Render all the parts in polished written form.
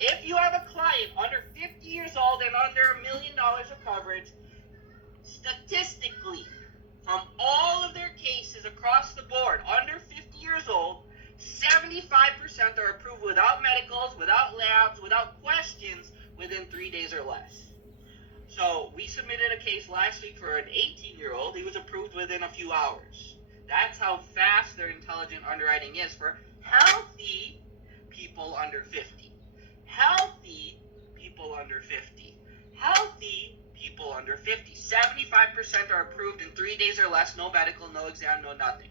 If you have a client under 50 years old and under $1 million of coverage, statistically, from all of their cases across the board, under 50 years old, 75% are approved without medicals, without labs, without questions, within 3 days or less. So we submitted a case last week for an 18-year-old. He was approved within a few hours. That's how fast their intelligent underwriting is for healthy people under 50. Healthy people under 50. Healthy people under 50. 75% are approved in 3 days or less. No medical, no exam, no nothing.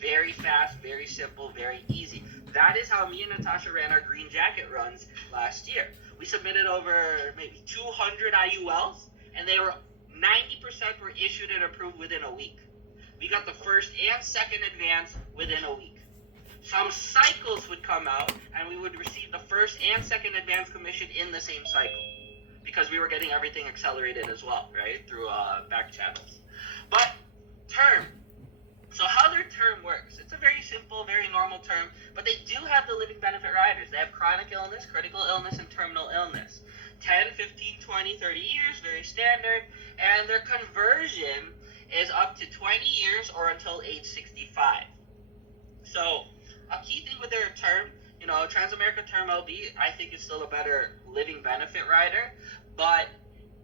Very fast, very simple, very easy. That is how me and Natasha ran our green jacket runs last year. We submitted over maybe 200 IULs, and they were 90% were issued and approved within a week. We got the first and second advance within a week. Some cycles would come out, and we would receive the first and second advance commission in the same cycle, because we were getting everything accelerated as well, right, through back channels. But term. So how their term works, it's a very simple, very normal term, but they do have the living benefit riders. They have chronic illness, critical illness, and terminal illness. 10, 15, 20, 30 years, very standard, and their conversion is up to 20 years or until age 65. So a key thing with their term, Transamerica Term LB, I think is still a better living benefit rider, but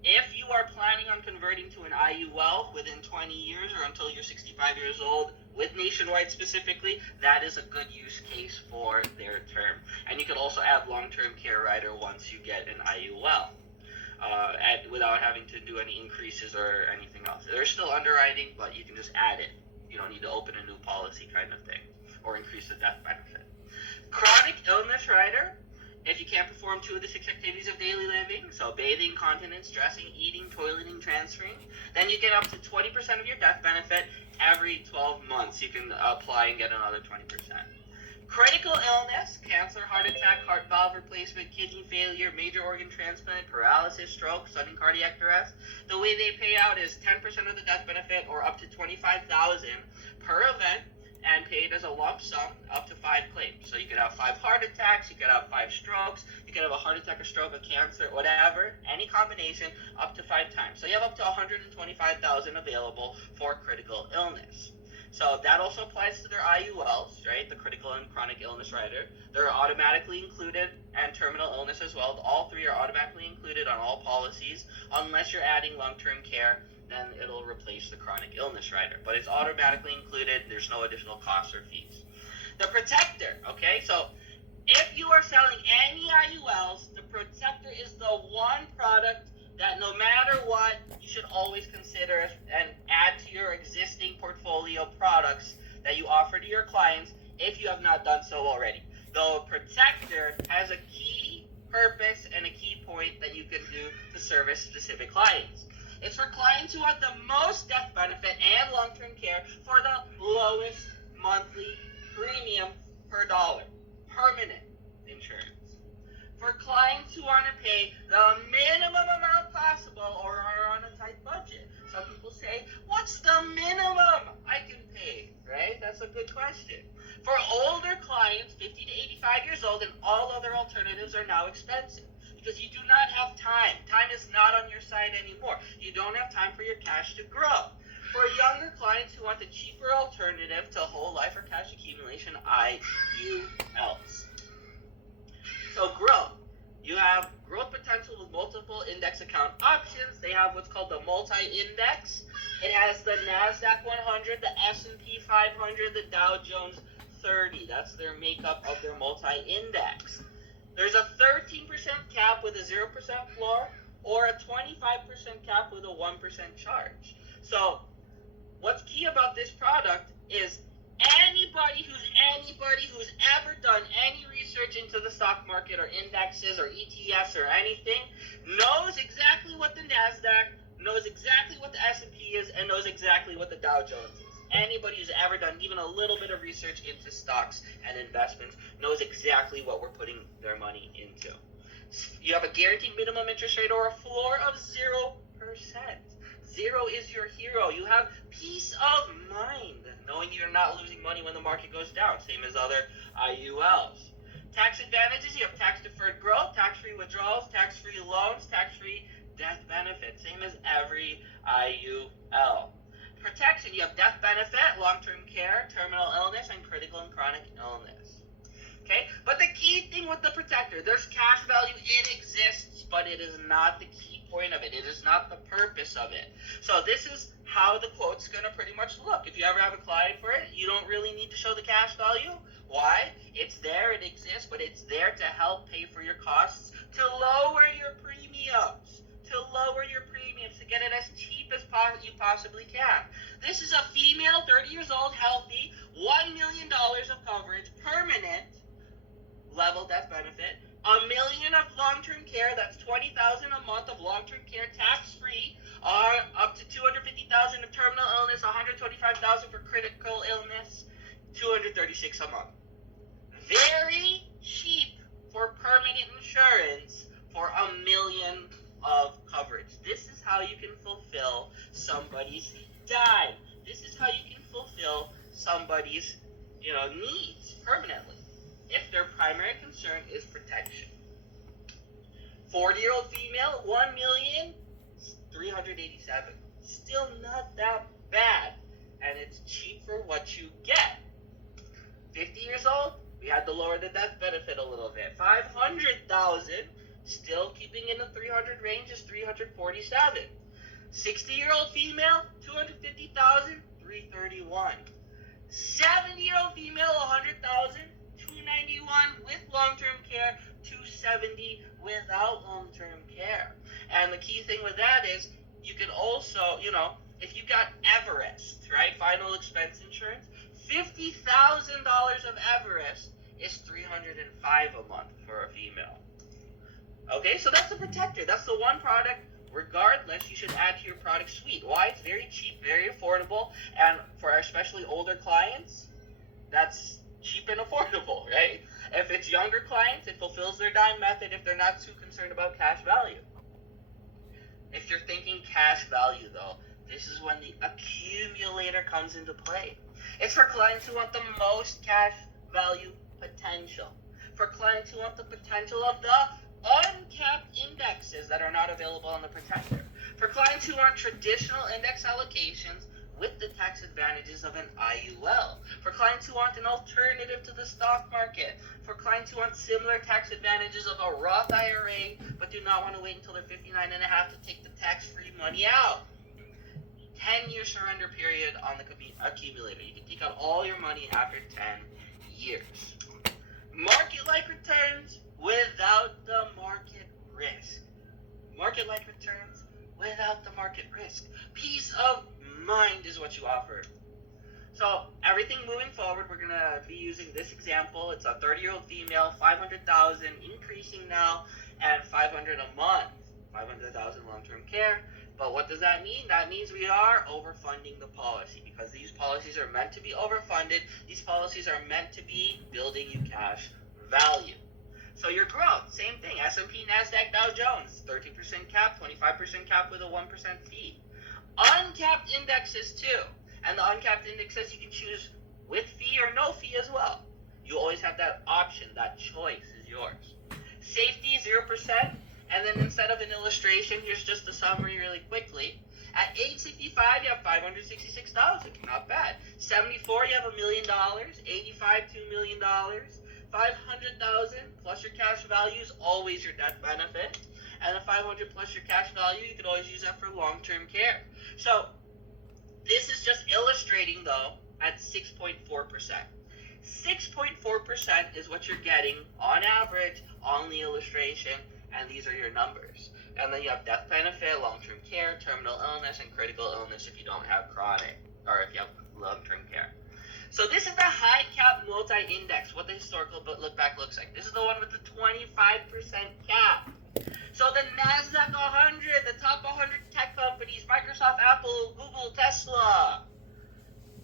if you are planning on converting to an IUL within 20 years or until you're 65 years old, with Nationwide specifically, that is a good use case for their term. And you could also add long-term care rider once you get an IUL, without having to do any increases or anything else. They're still underwriting, but you can just add it. You don't need to open a new policy kind of thing, or increase the death benefit. Chronic illness rider, if you can't perform 2 of the 6 activities of daily living, so bathing, continence, dressing, eating, toileting, transferring, then you get up to 20% of your death benefit every 12 months. You can apply and get another 20%. Critical illness, cancer, heart attack, heart valve replacement, kidney failure, major organ transplant, paralysis, stroke, sudden cardiac arrest. The way they pay out is 10% of the death benefit, or up to $25,000 per event, and paid as a lump sum up to 5 claims. So you could have 5 heart attacks, you could have 5 strokes, you could have a heart attack, a stroke, a cancer, whatever, any combination, up to 5 times. So you have up to $125,000 available for critical illness. So that also applies to their IULs, right? The critical and chronic illness rider. They're automatically included, and terminal illness as well. All 3 are automatically included on all policies, unless you're adding long-term care. Then it'll replace the chronic illness rider. But it's automatically included. There's no additional costs or fees. The Protector, okay? So if you are selling any IULs, the Protector is the one product that no matter what, you should always consider and add to your existing portfolio products that you offer to your clients if you have not done so already. The Protector has a key purpose and a key point that you can do to service specific clients. It's for clients who have the most death benefit and long-term care for the lowest monthly premium per dollar. Permanent insurance. For clients who want to pay the minimum amount possible or are on a tight budget. Some people say, what's the minimum I can pay? Right? That's a good question. For older clients, 50 to 85 years old, and all other alternatives are now expensive, because you do not have time. Time is not on your side anymore. You don't have time for your cash to grow. For younger clients who want a cheaper alternative to whole life or cash accumulation, IULs. So growth. You have growth potential with multiple index account options. They have what's called the multi-index. It has the NASDAQ 100, the S&P 500, the Dow Jones 30. That's their makeup of their multi-index. There's a 13% cap with a 0% floor, or a 25% cap with a 1% charge. So what's key about this product is anybody who's ever done any research into the stock market or indexes or ETFs or anything knows exactly what the NASDAQ, knows exactly what the S&P is, and knows exactly what the Dow Jones is. Anybody who's ever done even a little bit of research into stocks and investments knows exactly what we're putting their money into. You have a guaranteed minimum interest rate or a floor of 0%. 0 is your hero. You have peace of mind knowing you're not losing money when the market goes down, same as other IULs. Tax advantages, you have tax-deferred growth, tax withdrawals, tax-free loans, tax-free death benefit, same as every IUL. Protection, you have death benefit, long-term care, terminal illness, and critical and chronic illness. Okay, but the key thing with the protector, there's cash value, it exists, but it is not the key point of it. It is not the purpose of it. So this is how the quote's going to pretty much look. If you ever have a client for it, you don't really need to show the cash value. Why? It's there, it exists, but it's there to help pay for your costs, to lower your premiums, to get it as cheap as you possibly can. This is a female, 30 years old, healthy, $1 million of coverage, permanent level death benefit, $1 million of long-term care, that's $20,000 a month of long-term care, tax-free, up to $250,000 of terminal illness, $125,000 for critical illness, $236 a month. Very cheap for permanent insurance for $1 million of coverage. This is how you can fulfill somebody's dime. This is how you can fulfill somebody's, needs permanently, if their primary concern is protection. 40-year-old female, $1,387,000. Still not that bad, and it's cheap for what you get. 50 years old, we had to lower the death benefit a little bit. $500,000, still keeping in the 300 range, is $347,000. 60-year-old female, $250,000, $331,000. 70-year-old female, $100,000, $291,000 with long-term care, $270,000 without long-term care. And the key thing with that is you can also, if you got Everest, right, final expense insurance, $50,000 of Everest is $305 a month for a female. Okay, so that's the protector. That's the one product. Regardless, you should add to your product suite. Why? It's very cheap, very affordable, and for our especially older clients, that's cheap and affordable, right? If it's younger clients, it fulfills their dime method if they're not too concerned about cash value. If you're thinking cash value, though, this is when the accumulator comes into play. It's for clients who want the most cash value potential. For clients who want the potential of the uncapped indexes that are not available on the protector. For clients who want traditional index allocations with the tax advantages of an IUL. For clients who want an alternative to the stock market. For clients who want similar tax advantages of a Roth IRA but do not want to wait until they're 59 and a half to take the tax-free money out. 10-year surrender period on the accumulator. You can take out all your money after 10 years. Market-like returns without the market risk. Market-like returns without the market risk. Peace of mind is what you offer. So everything moving forward, we're going to be using this example. It's a 30-year-old female, $500,000 increasing now, and $500 a month. $500,000 long-term care. But what does that mean? That means we are overfunding the policy because these policies are meant to be overfunded. These policies are meant to be building you cash value. So your growth, same thing. S&P, NASDAQ, Dow Jones, 13% cap, 25% cap with a 1% fee. Uncapped indexes too. And the uncapped indexes you can choose with fee or no fee as well. You always have that option. That choice is yours. Safety, 0%. And then instead of an illustration, here's just a summary really quickly. At age 65, you have $566,000. Not bad. 74, you have $1 million. 85, $2 million. 500,000 plus your cash value is always your death benefit. And the 500 plus your cash value, you could always use that for long-term care. So this is just illustrating, though, at 6.4%. 6.4% is what you're getting on average on the illustration, and these are your numbers. And then you have death benefit, long-term care, terminal illness, and critical illness if you don't have chronic, or if you have long-term care. So this is the high cap multi-index, what the historical look back looks like. This is the one with the 25% cap. So the NASDAQ 100, the top 100 tech companies, Microsoft, Apple, Google, Tesla.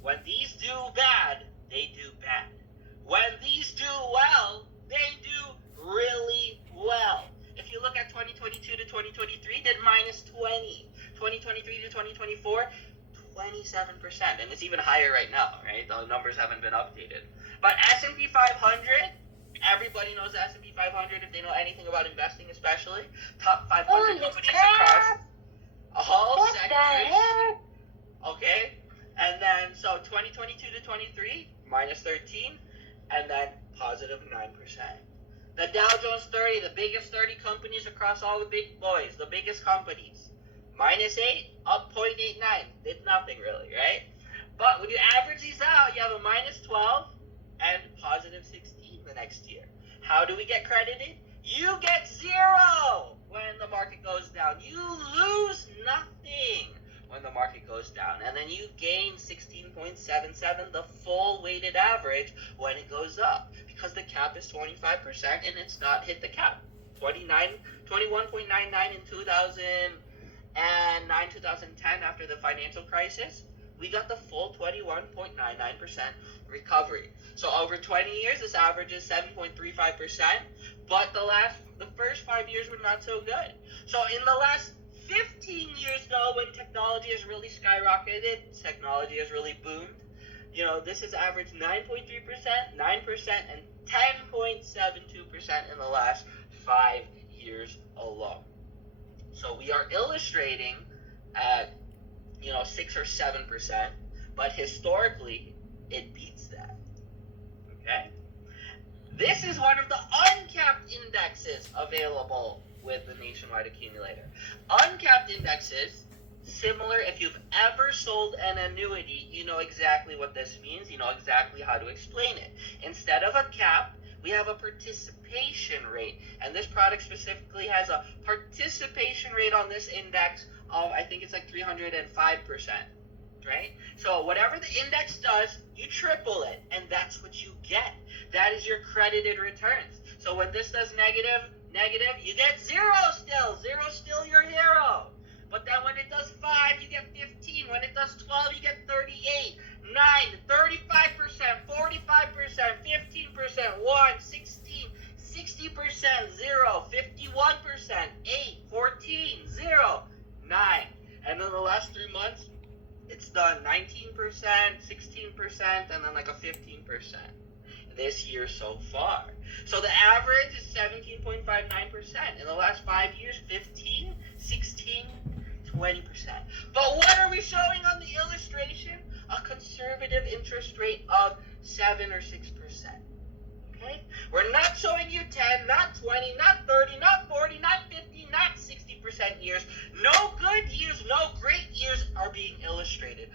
When these do bad, they do bad. When these do well, they do really well. If you look at 2022 to 2023, did minus 20. 2023 to 2024, 27%. And it's even higher right now, right? The numbers haven't been updated. But S&P 500, Everybody knows the S&P 500 if they know anything about investing, especially. Top 500 Holy companies crap! across all What sectors. the heck? Okay? And then, so 2022 to 23, minus 13, and then positive 9%. The Dow Jones 30, the biggest 30 companies across all the big boys, the biggest companies, minus 8, up 0.89. Did nothing really, right? But when you average these out, you have a minus 12 and positive 16 the next year. How do we get credited? You get 0 when the market goes down. You lose nothing when the market goes down. And then you gain 16.77, the full weighted average, when it goes up. Because the cap is 25% and it's not hit the cap. 21.99 in 2009, 2010 after the financial crisis. We got the full 21.99% recovery. So over 20 years, this average is 7.35%. But the first 5 years were not so good. So in the last 15 years, though, when technology has really skyrocketed, technology has really boomed, this has averaged 9.3%, 9%, and 10.72% in the last 5 years alone. So we are illustrating at 6 or 7%, but historically it beats that. Okay? This is one of the uncapped indexes available with the Nationwide Accumulator. Uncapped indexes, similar, if you've ever sold an annuity, you know exactly what this means, you know exactly how to explain it. Instead of a cap, we have a participation rate, and this product specifically has a participation rate on this index of, I think it's like 305%, right? So whatever the index does, you triple it, and that's what you get. That is your credited returns. So when this does negative, you get 0 still. 0 still your hero. But then when it does 5, you get 15. When it does 12, you get 38, 9, 35%, 45%, 15%, 1, 16, 60%, 0, 51%, 8, 14, 0, 9. And then the last 3 months, it's done 19%, 16%, and then like a 15% this year so far. So the average is 17.59%. In the last 5 years, 15, 16, 20%. But what are we showing on the illustration? A conservative interest rate of 7 or 6%. Okay? We're not showing you 10, not 20, not 30, not 40, not 50, not 60% years. No good years, no great years are being illustrated.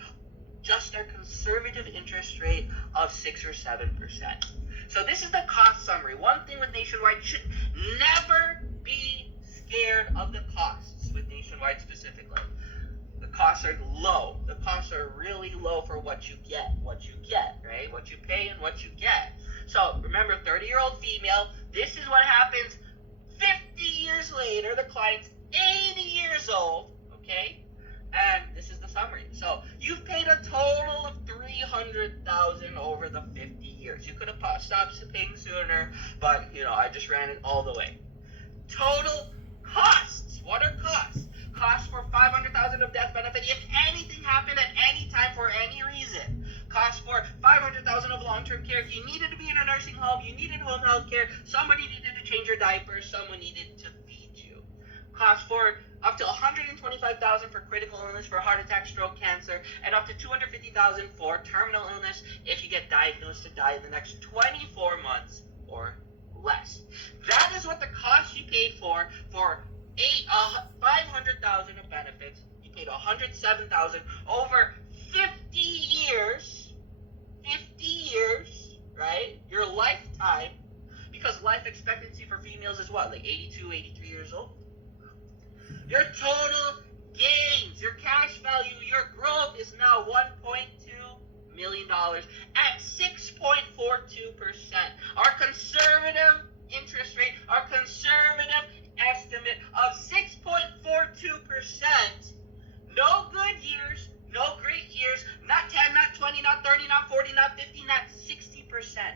Just our conservative interest rate of 6 or 7%. So this is the cost summary. One thing with Nationwide, you should never be scared of the costs with Nationwide specifically. The costs are low. The costs are really low for what you get, right? What you pay and what you get. So remember, 30-year-old female, this is what happens 50 years later. The client's 80 years old, okay? And this is the summary. So you've paid a total of $300,000 over the 50 years. You could have stopped paying sooner, but I just ran it all the way. Total costs. What are costs? Costs for $500,000 of death benefit if anything happened at any time for any reason. Costs for $500,000 of long-term care if you needed to be in a nursing home, you needed home health care, somebody needed to change your diapers, someone needed to feed you. Costs for up to $125,000 for critical illness, for heart attack, stroke, cancer, and up to $250,000 for terminal illness if you get diagnosed to die in the next 24 months or less. That is what the cost you paid for $500,000 of benefits. You paid $107,000 over 50 years. 50 years, right? Your lifetime, because life expectancy for females is what, like 82, 83 years old? Your total gains, your cash value, your growth is now $1.2 million at 6.42%. Our conservative interest rate, our conservative estimate of 6.42%. No good years, no great years, not 10, not 20, not 30, not 40, not 50, not 60%.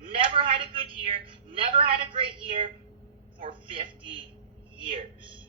Never had a good year, never had a great year for 50 years.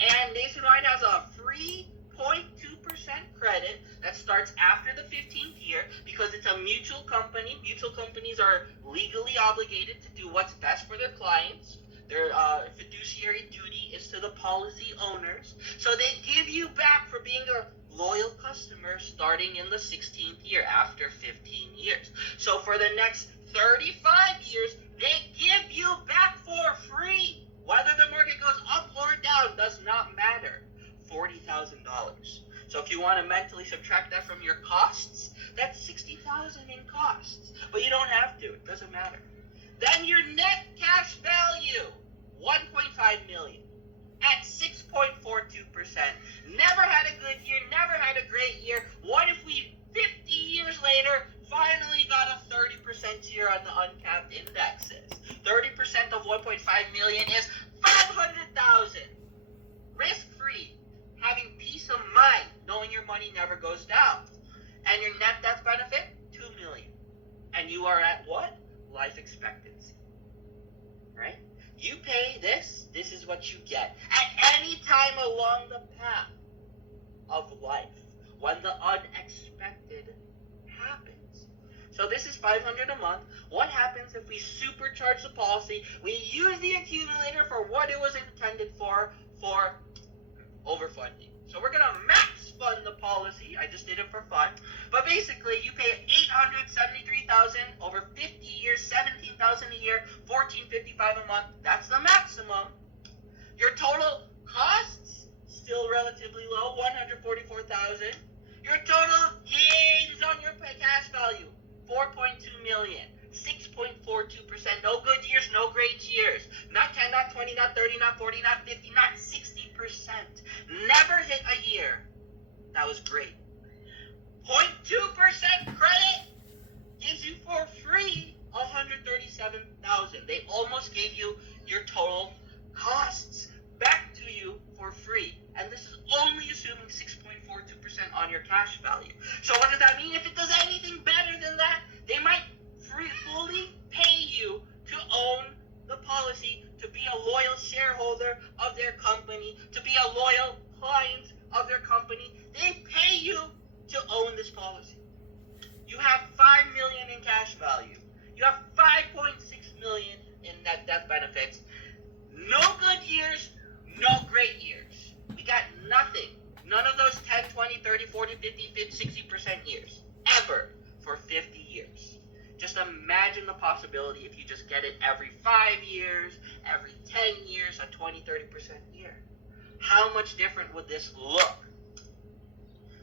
And Nationwide has a free 0.2% credit that starts starts after the 15th year because it's a mutual company. Mutual companies are legally obligated to do what's best for their clients. Their fiduciary duty is to the policy owners. So they give you back for being a loyal customer starting in the 16th year after 15 years. So for the next 35 years, they give you back for free. Whether the market goes up or down does not matter. $40,000. So if you want to mentally subtract that from your costs, that's $60,000 in costs. But you don't have to. It doesn't matter. Then your net cash value, $1.5 million at 6.42%. Never had a good year, never had a great year. What if we, 50 years later, finally got a 30% year on the uncapped indexes? 30% of 1.5 million is 500,000. Risk-free, having peace of mind, knowing your money never goes down. And your net death benefit, $2 million. And you are at what? Life expectancy. Right? You pay this is what you get. At any time along the path of life, when the unexpected happens. So this is $500 a month. What happens if we supercharge the policy? We use the accumulator for what it was intended for overfunding. So we're going to max fund the policy. I just did it for fun. But basically, you pay $873,000 over 50 years, $17,000 a year, $1,455 a month. That's the maximum. Your total costs still relatively low, $144,000. Your total gains on your cash value, $4.2 million. 6.42%. No good years, no great years. Not 10, not 20, not 30, not 40, not 50, not 60%. Never hit a year. That was great. 0.2% credit gives you for free $137,000. They almost gave you your total costs back to you for free. And this is only assuming 6.42% on your cash value. So what does that mean? If it does anything better than that, they might fully pay you to own the policy, to be a loyal shareholder of their company, to be a loyal client of their company. They pay you to own this policy. You have $5 million in cash value. You have $5.6 million in net death benefits. No good years, no great years. We got nothing. None of those 10, 20, 30, 40, 50, 60% years. Ever for 50 years. Just imagine the possibility if you just get it every 5 years, every 10 years, a 20, 30% year. How much different would this look?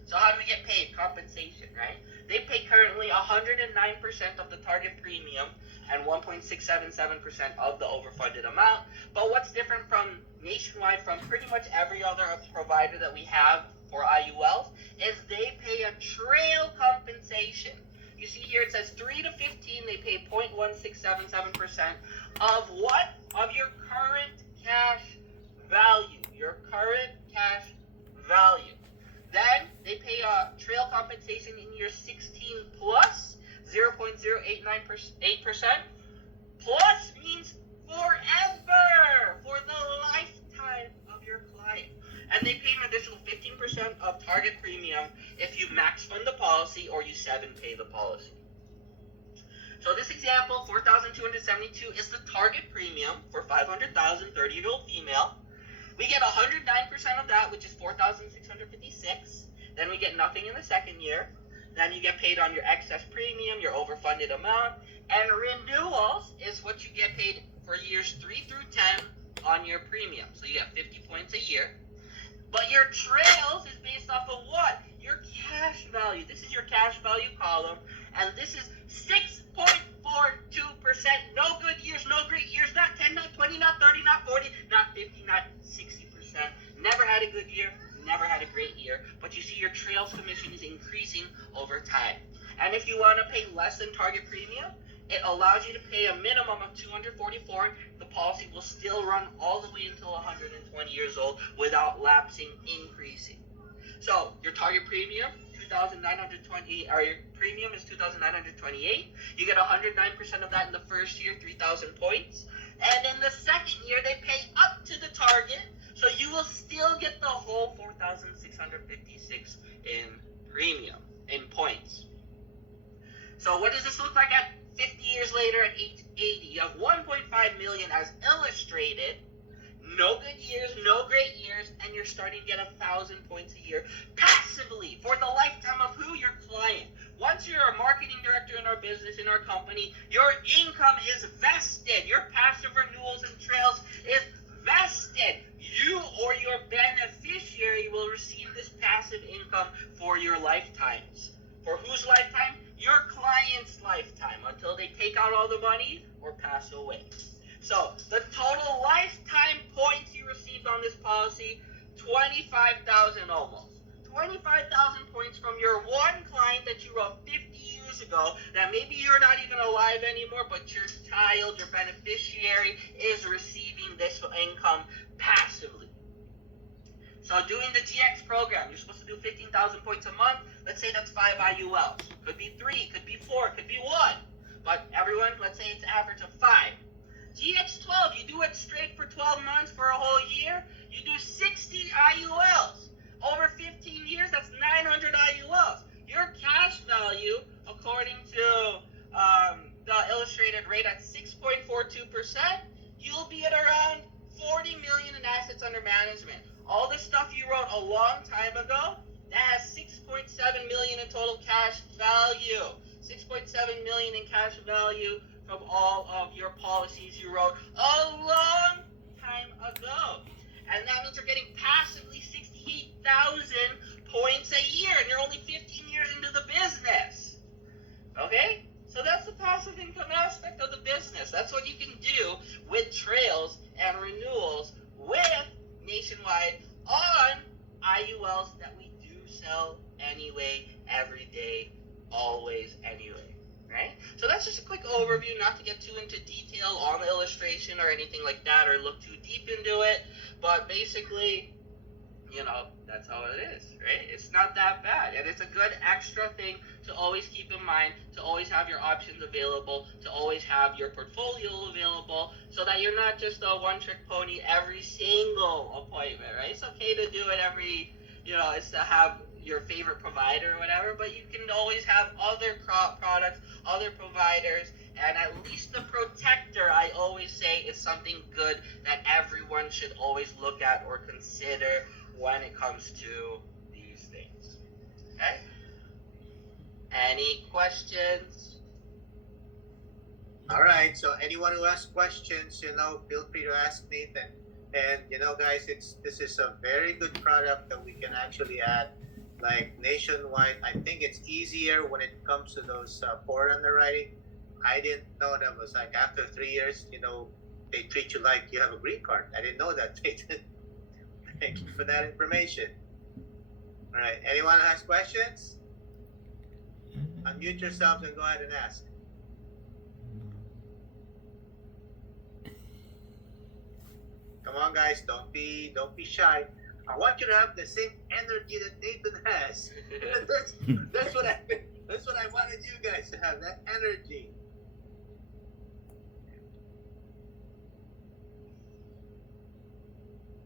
So how do we get paid? Compensation, right? They pay currently 109% of the target premium and 1.677% of the overfunded amount. But what's different from nationwide, from pretty much every other provider that we have for IULs, is they pay a trail compensation. You see here it says 3 to 15, they pay 0.1677% of what? Of your current cash value. Your current cash value. Then they pay a trail compensation in year 16 plus 0.089%. Plus means forever, for the lifetime of your client. And they pay an additional 15% of target premium if you max fund the policy or you 7-pay the policy. So this example, $4,272 is the target premium for 500,000 30-year-old female. We get 109% of that, which is $4,656. Then we get nothing in the second year. Then you get paid on your excess premium, your overfunded amount. And renewals is what you get paid for years 3 through 10 on your premium. So you get 50 points a year. But your trails is based off of what? Your cash value. This is your cash value column. And this is 6.42%. No good years, no great years. Not 10, not 20, not 30, not 40, not 50, not 60%. Never had a good year. Never had a great year. But you see your trails commission is increasing over time. And if you want to pay less than target premium, it allows you to pay a minimum of $244. The policy will still run all the way until 120 years old without lapsing, increasing. So your target premium, $2,920, or your premium is $2,928. You get 109% of that in the first year, 3,000 points. And in the second year, they pay up to the target, so you will still get the whole $4,656 in premium. in points. So what does this look like at 50 years later at age 80? You have 1.5 million as illustrated. No good years, no great years, and you're starting to get 1,000 points a year passively for the lifetime of who? Your client. Once you're a marketing director in our business, in our company, your income is vested. Your passive renewals and trails is vested. You or your beneficiary will receive this passive income for your lifetimes. For whose lifetime? Your client's lifetime, until they take out all the money or pass away. So the total lifetime points you received on this policy, 25,000 almost. 25,000 points from your one client that you wrote 50 years ago that maybe you're not even alive anymore, but your child, your beneficiary is receiving this income passively. So doing the GX program, you're supposed to do 15,000 points a month. Let's say that's 5 IULs. Could be 3, could be 4, could be 1. But everyone, let's say it's average of 5. GX12, you do it straight for 12 months for a whole year, you do 60 IULs. Over 15 years, that's 900 IULs. Your cash value, according to the illustrated rate at 6.42%, you'll be at around 40 million in assets under management. All this stuff you wrote a long time ago, that has 6.7 million in total cash value. 6.7 million in cash value from all of your policies you wrote a long time ago. And that means you're getting passively 68,000 points a year, and you're only 15 years into the business. Okay? So that's the passive income aspect of the business. That's what you can do with trails and renewals with Nationwide on IULs that we do sell anyway, every day, always, anyway. Right? So that's just a quick overview, not to get too into detail on the illustration or anything like that, or look too deep into it, but basically, you know, that's how it is, right? It's not that bad, and it's a good extra thing to always keep in mind, to always have your options available, to always have your portfolio available, so that you're not just a one-trick pony every single appointment, right? It's okay to do it every, you know, it's to have your favorite provider or whatever, but you can always have other products, other providers, and at least the Protector, I always say, is something good that everyone should always look at or consider when it comes to these things. Okay? Any questions? All right, so anyone who has questions, you know, feel free to ask Nathan. And you know, guys, this is a very good product that we can actually add, like Nationwide. I think it's easier when it comes to those forward underwriting. I didn't know that was like after 3 years, you know, they treat you like you have a green card. I didn't know that. Thank you for that information. All right, anyone has questions? Unmute yourselves and go ahead and ask. Come on, guys, don't be shy. I want you to have the same energy that Nathan has. that's what I wanted you guys to have, that energy.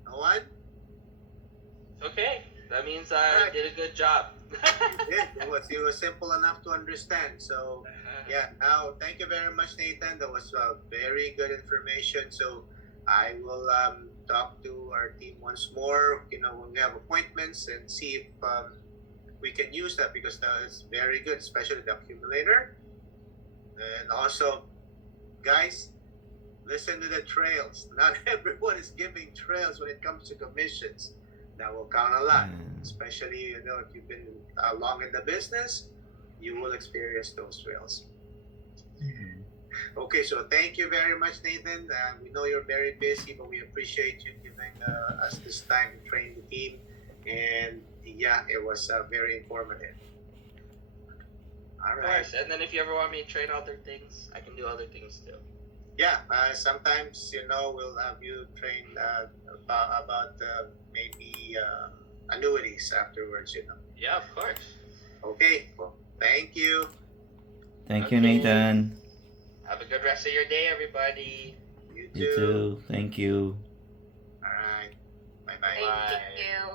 No one? Okay, that means I did a good job. It was simple enough to understand. So yeah, now thank you very much, Nathan. That was very good information. So I will talk to our team once more, you know, when we have appointments, and see if we can use that, because that is very good, especially the accumulator. And also, guys, listen to the trails. Not everyone is giving trails when it comes to commissions. That will count a lot, especially, you know, if you've been long in the business, you will experience those trails. Okay, so thank you very much, Nathan. We know you're very busy, but we appreciate you giving us this time to train the team. And yeah, it was very informative. All right. Of course, and then if you ever want me to train other things, I can do other things too. Yeah, sometimes, you know, we'll have you train about maybe annuities afterwards, you know. Yeah, of course. Okay, well, thank you. Thank you, Nathan. Have a good rest of your day, everybody. You You too. Thank you. All right. Bye-bye. Bye. Thank you.